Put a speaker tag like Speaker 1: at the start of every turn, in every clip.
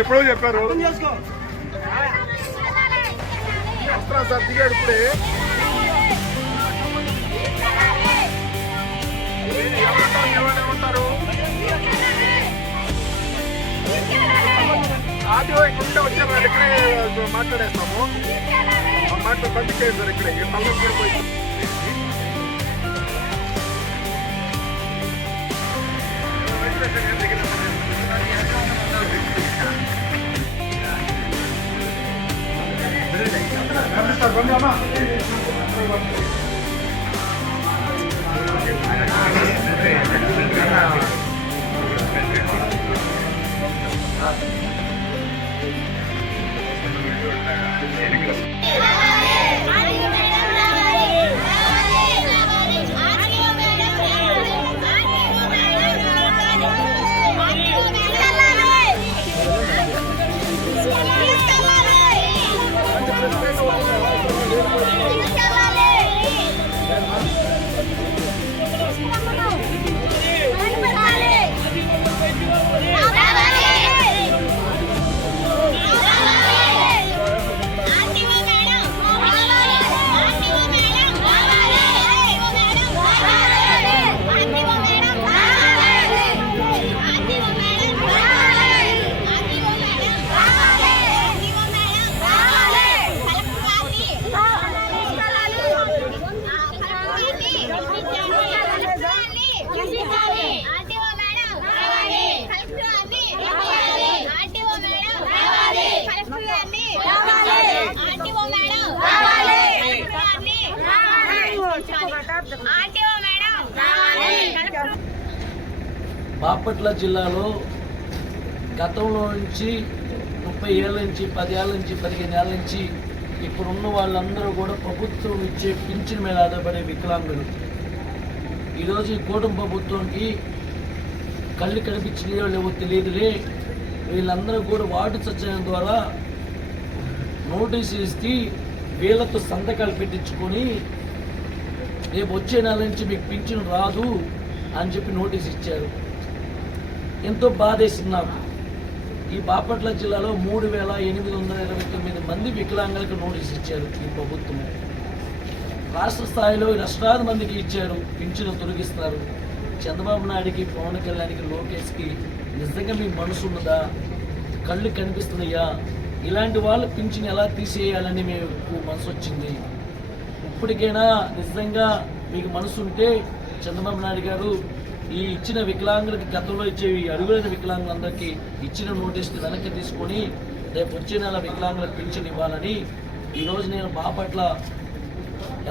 Speaker 1: ఎప్పుడో చెప్పారు? సార్ దిగాడు ఇప్పుడే ఎవరంటారు ఎవరు మాట్లాడేస్తాము ఆ మాటలు పంపించేది సార్ ఇక్కడే ఈ తలనొప్పి
Speaker 2: బాపట్ల జిల్లాలో గతంలో నుంచి ముప్పై ఏళ్ళ నుంచి పది ఏళ్ళ నుంచి పదిహేను ఏళ్ళ నుంచి ఇప్పుడున్న వాళ్ళందరూ కూడా ప్రభుత్వం ఇచ్చే పింఛన్ మీద ఆధారపడే వికలాంగులు. ఈరోజు ఈ కూటమి ప్రభుత్వంకి కళ్ళు కనిపించినాయో లేవో తెలియదులే. వీళ్ళందరూ కూడా వార్డు సత్యాయం ద్వారా నోటీస్ ఇస్తే వీళ్ళతో సంతకాలు పెట్టించుకొని రేపు వచ్చే నెల నుంచి మీకు పింఛను రాదు అని చెప్పి నోటీస్ ఇచ్చారు. ఎంతో బాధేసింది నాకు. ఈ బాపట్ల జిల్లాలో మూడు వేల ఎనిమిది వందల ఇరవై తొమ్మిది మంది వికలాంగులకు నోటీస్ ఇచ్చారు ఈ ప్రభుత్వం. రాష్ట్ర స్థాయిలో లక్షలాది మందికి ఇచ్చారు. పింఛను తొలగిస్తారు. చంద్రబాబు నాయుడికి పవన్ కళ్యాణ్కి లోకేష్కి నిజంగా మీ మనసు ఉన్నదా? కళ్ళు కనిపిస్తున్నాయా? ఇలాంటి వాళ్ళు పింఛను ఎలా తీసేయాలని మేము మనసు వచ్చింది? ఇప్పటికైనా నిజంగా మీకు మనసు ఉంటే చంద్రబాబు నాయుడు గారు ఈ ఇచ్చిన వికలాంగులకి గతంలో ఇచ్చే ఈ అడుగులైన వికలాంగులందరికీ ఇచ్చిన నోటీస్ని వెనక్కి తీసుకొని రేపు వచ్చే నెల వికలాంగులకు పింఛన్ ఇవ్వాలని ఈరోజు నేను బాపట్ల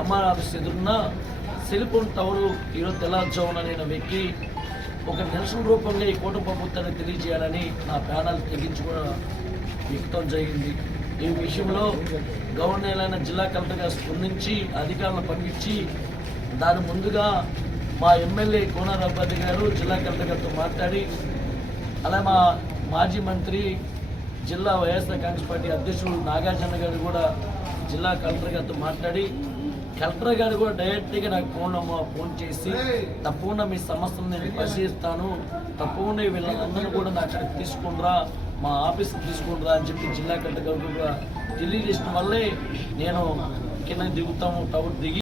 Speaker 2: ఎంఆర్ ఆఫీస్ ఎదురున్న సెల్ఫోన్ టవరు ఈరోజు తెల్లారుజామున నేను వెక్కి ఒక నిరసన రూపంగా ఈ కూటమి ప్రభుత్వాన్ని తెలియజేయాలని నా ప్రాణాలు తెగించుకోవడం వ్యక్తం జరిగింది. ఈ విషయంలో గవర్నర్ అయిన జిల్లా కలెక్టర్గా స్పందించి అధికారులను పంపించి దాని ముందుగా మా ఎమ్మెల్యే కోన అబ్బాయి గారు జిల్లా కలెక్టర్ గారితో మాట్లాడి అలా మా మాజీ మంత్రి జిల్లా వైఎస్ఆర్ కాంగ్రెస్ పార్టీ అధ్యక్షుడు నాగార్జున గారు కూడా జిల్లా కలెక్టర్ గారితో మాట్లాడి కలెక్టర్ గారు కూడా డైరెక్ట్గా నాకు ఫోన్ ఫోన్ చేసి తప్పకుండా మీ సమస్యను నేను పరిశీలిస్తాను తప్పకుండా వీళ్ళందరూ కూడా నా అక్కడికి తీసుకుండ్రా మా ఆఫీస్కి తీసుకుండ్రా అని చెప్పి జిల్లా కలెక్టర్ గారు కూడా తెలియజేసిన వల్లే నేను కింద దిగుతాము టవర్ దిగి